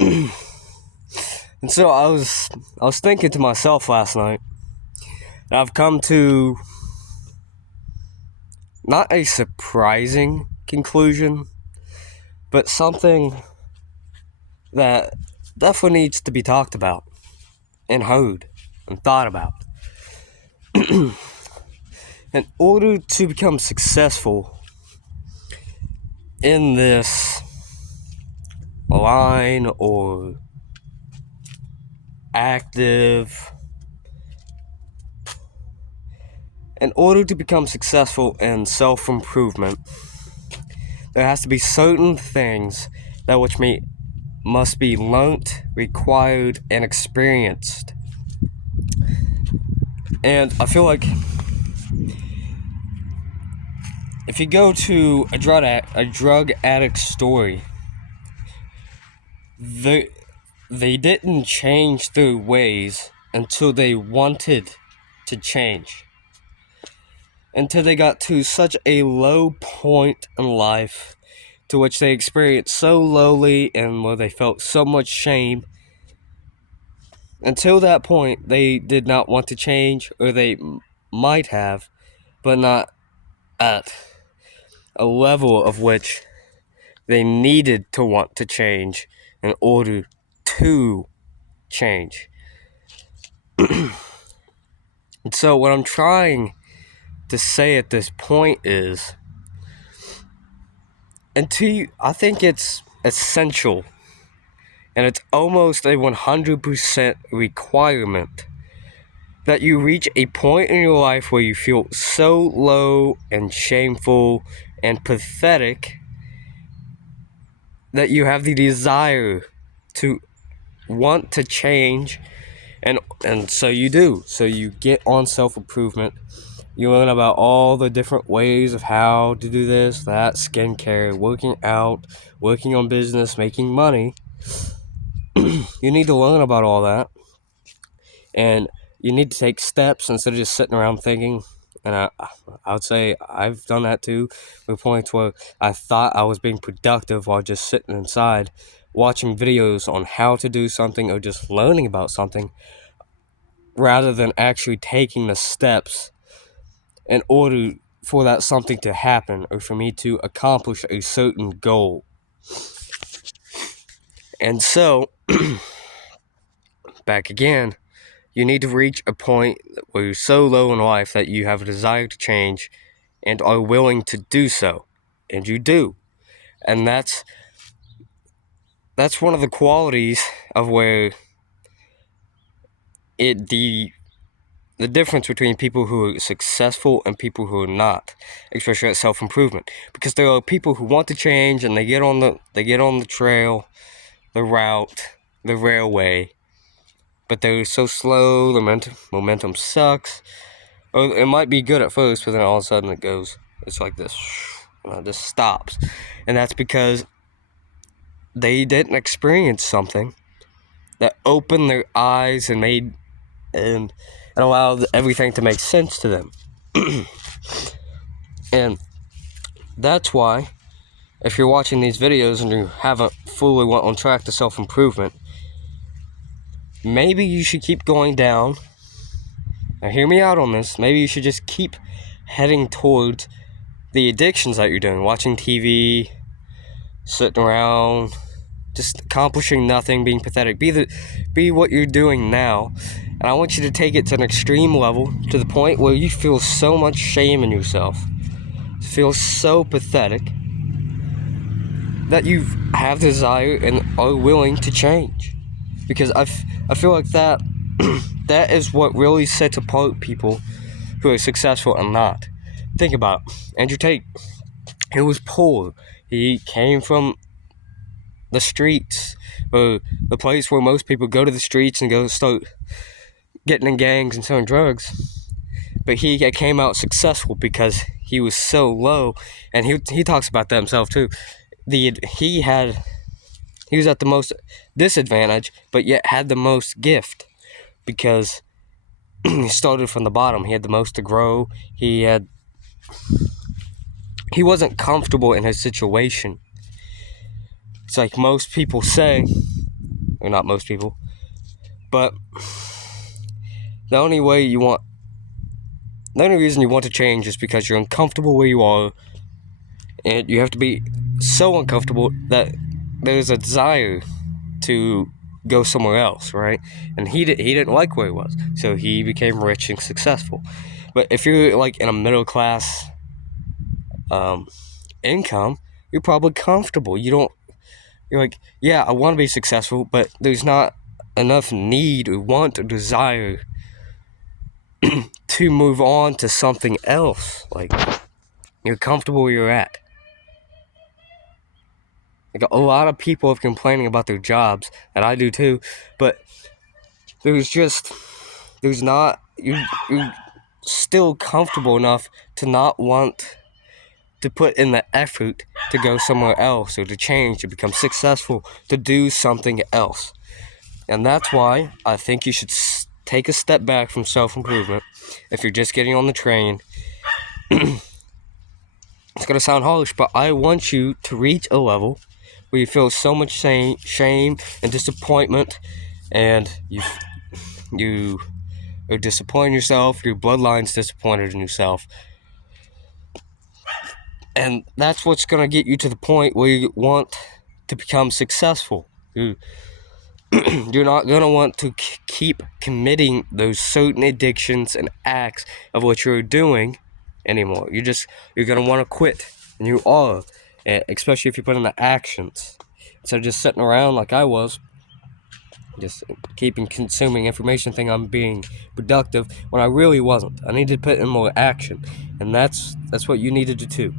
And so I was thinking to myself last night, and I've come to not a surprising conclusion, but something that definitely needs to be talked about and heard and thought about. In order to become successful in this line or active, in order to become successful in self-improvement, there has to be certain things that must be learnt, required, and experienced. And I feel like if you go to a drug addict's story, they didn't change their ways until they wanted to change. Until they got to such a low point in life to which they experienced so lowly and where they felt so much shame. Until that point, they did not want to change, or they might have, but not at a level of which they needed to want to change in order to change. And so what I'm trying to say at this point is, I think it's essential, and it's almost a 100% requirement, that you reach a point in your life where you feel so low and shameful and pathetic that you have the desire to want to change, and so you do. So you get on self-improvement. You learn about all the different ways of how to do this, that, skincare, working out, working on business, making money. You need to learn about all that. And you need to take steps instead of just sitting around thinking. And I would say I've done that too. To points where I thought I was being productive while just sitting inside, watching videos on how to do something or just learning about something, rather than actually taking the steps in order for that something to happen or for me to accomplish a certain goal. And so, back again, you need to reach a point where you're so low in life that you have a desire to change and are willing to do so. And you do. And that's one of the qualities of where the difference between people who are successful and people who are not, especially at self-improvement. Because there are people who want to change and they get on the trail, the route, the railway, but they're so slow, the momentum sucks. Or it might be good at first, but then all of a sudden it's like this, it just stops. And that's because they didn't experience something that opened their eyes and allowed everything to make sense to them. And that's why, if you're watching these videos and you haven't fully went on track to self-improvement, maybe you should keep going down. Now hear me out on this. Maybe you should just keep heading towards the addictions that you're doing. Watching TV, sitting around, just accomplishing nothing, being pathetic. Be what you're doing now. And I want you to take it to an extreme level, to the point where you feel so much shame in yourself, feel so pathetic, that you have desire and are willing to change. Because I feel like that is what really sets apart people who are successful and not. Think about it. Andrew Tate. He was poor. He came from the streets, or the place where most people go to the streets and go start getting in gangs and selling drugs. But he came out successful because he was so low, and he talks about that himself too. He was at the most disadvantage, but yet had the most gift, because he started from the bottom. He had the most to grow. He wasn't comfortable in his situation. It's like most people say, or not most people. But the only reason you want to change is because you're uncomfortable where you are, and you have to be so uncomfortable that there's a desire to go somewhere else, right? And he didn't like where he was, so he became rich and successful. But if you're like in a middle class income, you're probably comfortable. You're like, yeah, I want to be successful, but there's not enough need or want or desire to move on to something else. Like, you're comfortable where you're at. Like, a lot of people are complaining about their jobs, and I do too, but you're still comfortable enough to not want to put in the effort to go somewhere else, or to change, to become successful, to do something else. And that's why I think you should take a step back from self-improvement. If you're just getting on the train, it's going to sound harsh, but I want you to reach a level where you feel so much shame and disappointment, and you are disappointing yourself, your bloodline's disappointed in yourself. And that's what's going to get you to the point where you want to become successful. You're not going to want to keep committing those certain addictions and acts of what you're doing anymore. You're going to want to quit. And you are. Especially if you put in the actions. Instead of just sitting around like I was, just keeping consuming information, thinking I'm being productive, when I really wasn't. I needed to put in more action. And that's what you needed to do.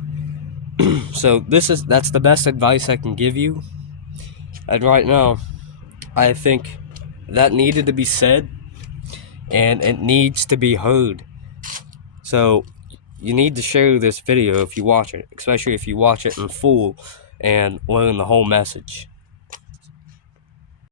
So that's the best advice I can give you. And right now, I think that needed to be said, and it needs to be heard. So you need to share this video if you watch it, especially if you watch it in full and learn the whole message.